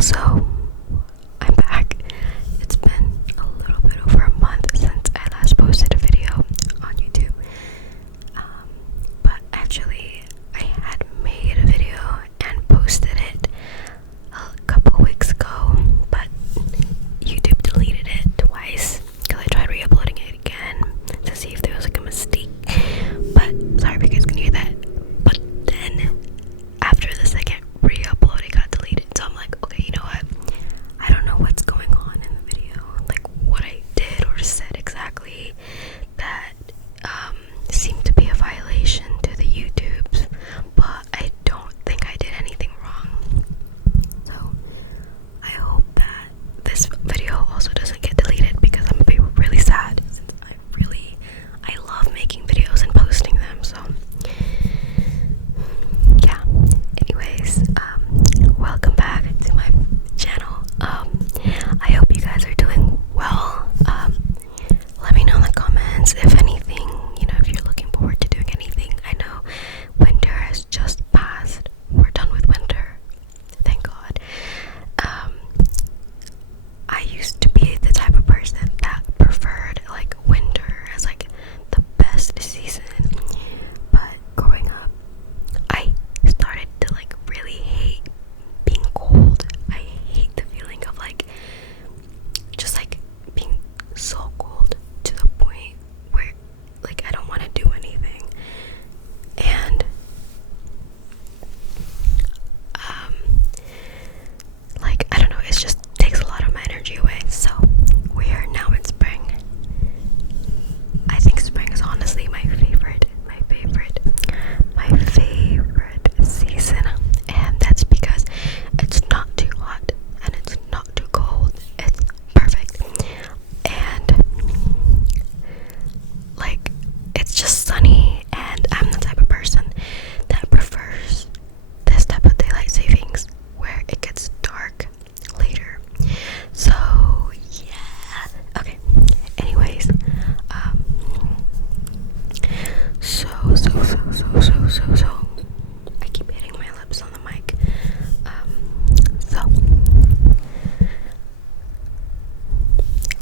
Also, I'm back. It's been a little bit over a month since I last posted a video on YouTube. But actually, I had made a video and posted it a couple weeks ago, but YouTube deleted it twice because I tried re-uploading it again to see if there was like a mistake. But sorry if you guys can hear that. But then after the second re-upload, it got deleted. So I'm like, okay, you know what? I don't know what's going on in the video, like what I did or said exactly that seemed to be a violation to the YouTubes, but I don't think I did anything wrong. So I hope that this video also doesn't get deleted because I'm gonna be really sad since I love making videos and posting them. So yeah. Anyways, welcome back to my channel. I hope you guys are doing well. Let me know in the comments if anything, if you're looking forward to doing anything. I know winter has just passed. We're done with winter. Thank God. I used to be the type of person that preferred like winter as like the best season. But growing up, I started to like really hate being cold. I hate the feeling of like just like being so cold to the point where like I don't want to do anything. And like I don't know, it just takes a lot of my energy away. So we are now in spring. I think spring is honestly my favorite season, and that's because it's not too hot and it's not too cold. It's perfect, and like it's just sunny. And I'm the type of person that prefers this type of daylight savings where it gets dark later. So yeah. Okay. Anyways, so I keep hitting my lips on the mic. So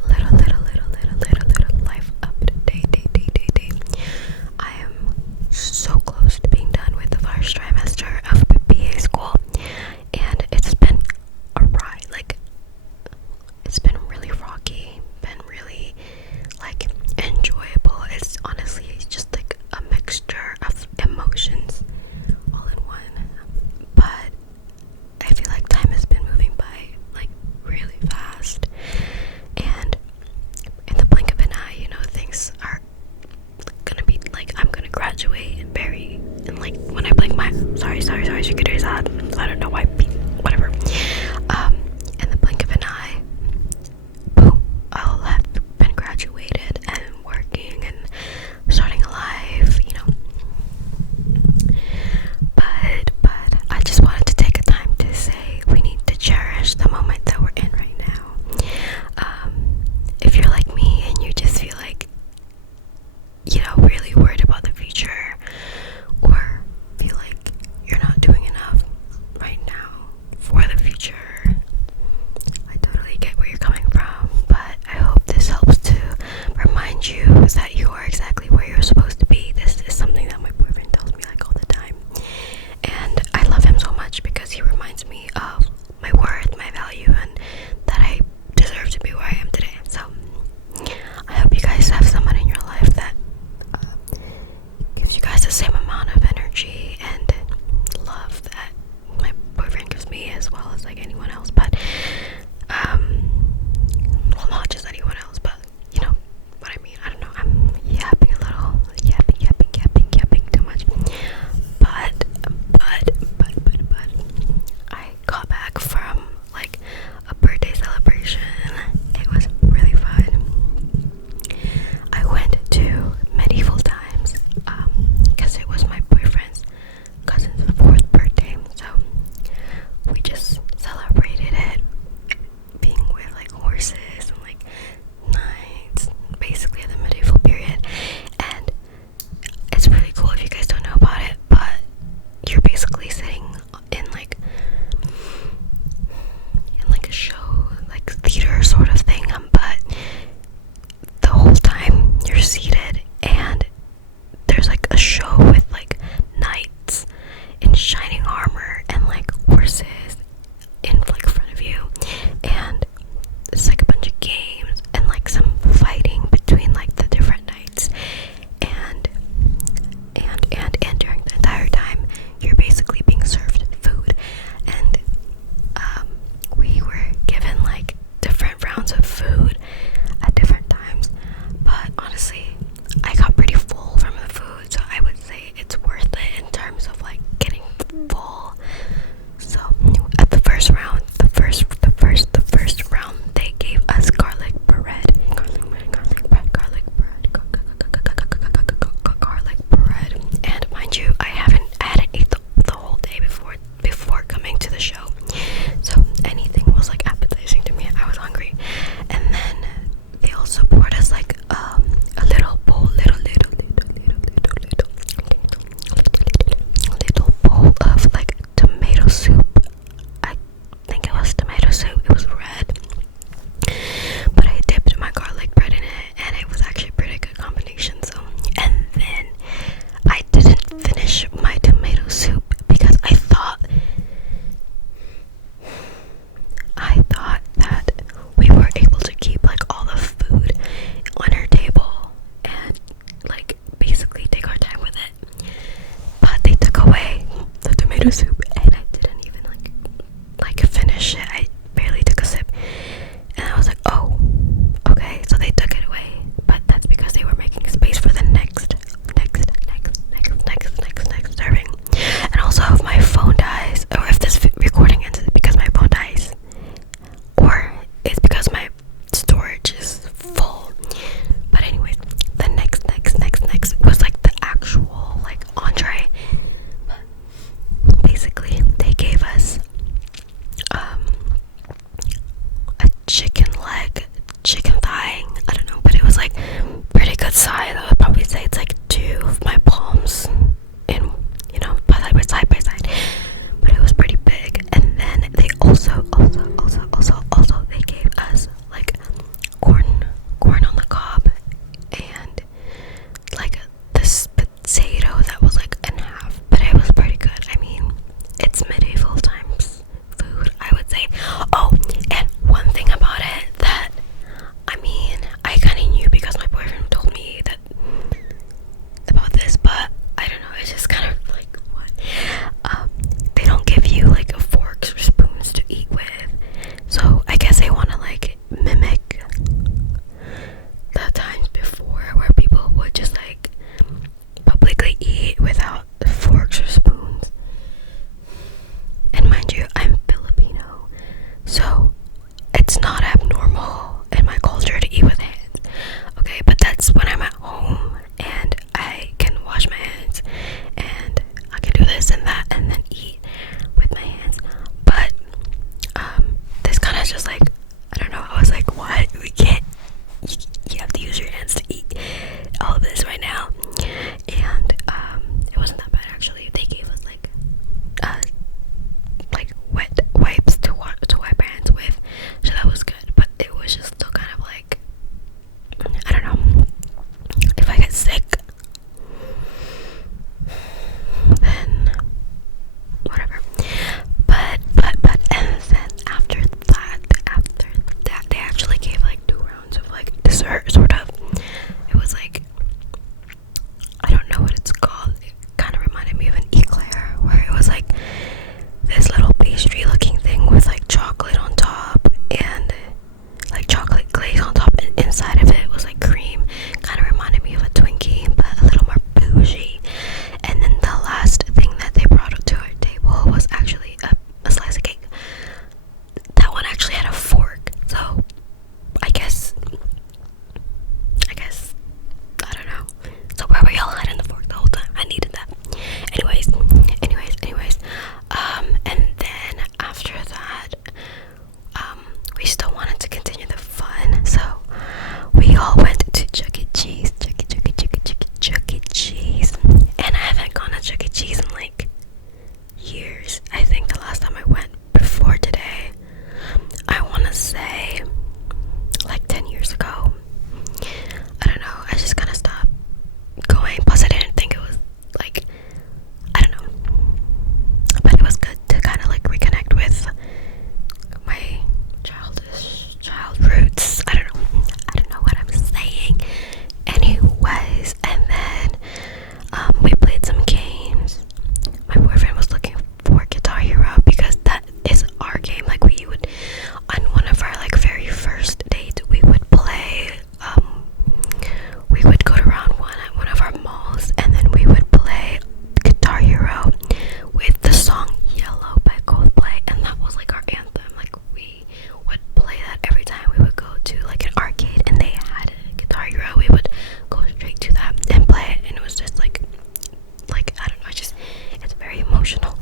little life update. I am so close to being done with the first trimester of BA school, and it's been a ride. Like, it's been really rocky, been really like enjoyable. It's honestly just like a mixture of emotions all in one. But I feel like time has been moving by like really fast, and in the blink of an eye, things are gonna be like I'm gonna graduate and like when I blink my sorry, you could hear that. I don't know why, whatever. In the blink of an eye, boom, I'll have been graduated and working and starting a life, But I just wanted to take a time to say we need to cherish the moment that we're in right now. If you're like me and you just feel like, really worried about the future, or feel like you're not doing enough right now for the future, I totally get where you're coming from, but I hope this helps to remind you that you are exactly where you're supposed to be. This is something that my boyfriend tells me like all the time, and I love him so much because he reminds me of my worth, my value, and that I deserve to be where I am today. So I hope you guys have someone in your life that gives you guys the same amount of energy and love that my boyfriend gives me, as well as like anyone else. But well, not just anyone else, but you know what I mean. I don't know, I'm yapping a little, yapping too much. But I got back from like a birthday celebration. It was really fun. I went to medieval times because it was my boyfriend's cousin's 4th birthday, so we just celebrated it. chicken leg, chicken thigh. I don't know, but it was like pretty good size. I would probably say it's like two of my palms in, you know, side by side. But it was pretty big. And then they also they gave us like corn on the cob and like this potato that was like in half, but it was pretty good. I mean, it's medieval times food, I would say. Oh, and one thing about it that, I mean, I kind of knew because my boyfriend told me that about this, but I don't know, it's just kind of like, what? They don't give you like forks or spoons to eat with, so I guess they want to like mimic the times before where people would just like publicly eat without forks or spoons. And mind you, I'm Filipino, so it's not abnormal in my culture to eat with hands. Okay, but that's when I'm at home and I can wash my hands and I can do this and that and then eat with my hands. But this kind of just like, I don't know, I was like, what? We can't, you have to use your hands to eat all of this right now. And it wasn't that bad actually. They gave us like wet wipes to wipe our hands with, so that was good. But it was just still kind of like, I don't know, if I get sick, then whatever. But and then after that they actually gave like 2 rounds of like dessert, sort of. It was like, I don't know what it's called. It kind of reminded me of an eclair, where it was like this little pastry looking thing with like chocolate on top and like chocolate glaze on top, and inside of it was like cream. Kind of reminded me of a Twinkie, but a little more bougie. And then the last thing that they brought to our table was actually a slice of cake. That one actually had a fork, so I guess I don't know. So where were y'all hiding the fork the whole time? I needed that. Anyways. And then after that, we still wanted to continue the fun, so we all went to Chuck E. Cheese. Chuck E. Cheese. And I haven't gone to Chuck E. Cheese in like years. I think the last time I went before today, I want to say like 10 years ago. I don't know, I just kind of stopped going. Plus I didn't think it was like, I don't know, but it was good to kind of like reconnect with my child roots. I don't know what I'm saying. Anyways, and then we played some games. My boyfriend was looking for Guitar Hero because that is our game. Like, we would, on one of our like very first dates, we would play, we would go to round one at one of our malls, and then we would play Guitar Hero with the song Yellow by Coldplay, and that was like our anthem. Like, we would play that every time we would go to like an arcade and they had a Guitar Hero. We would go straight to that and play it, and it was just like I don't know, it's very emotional.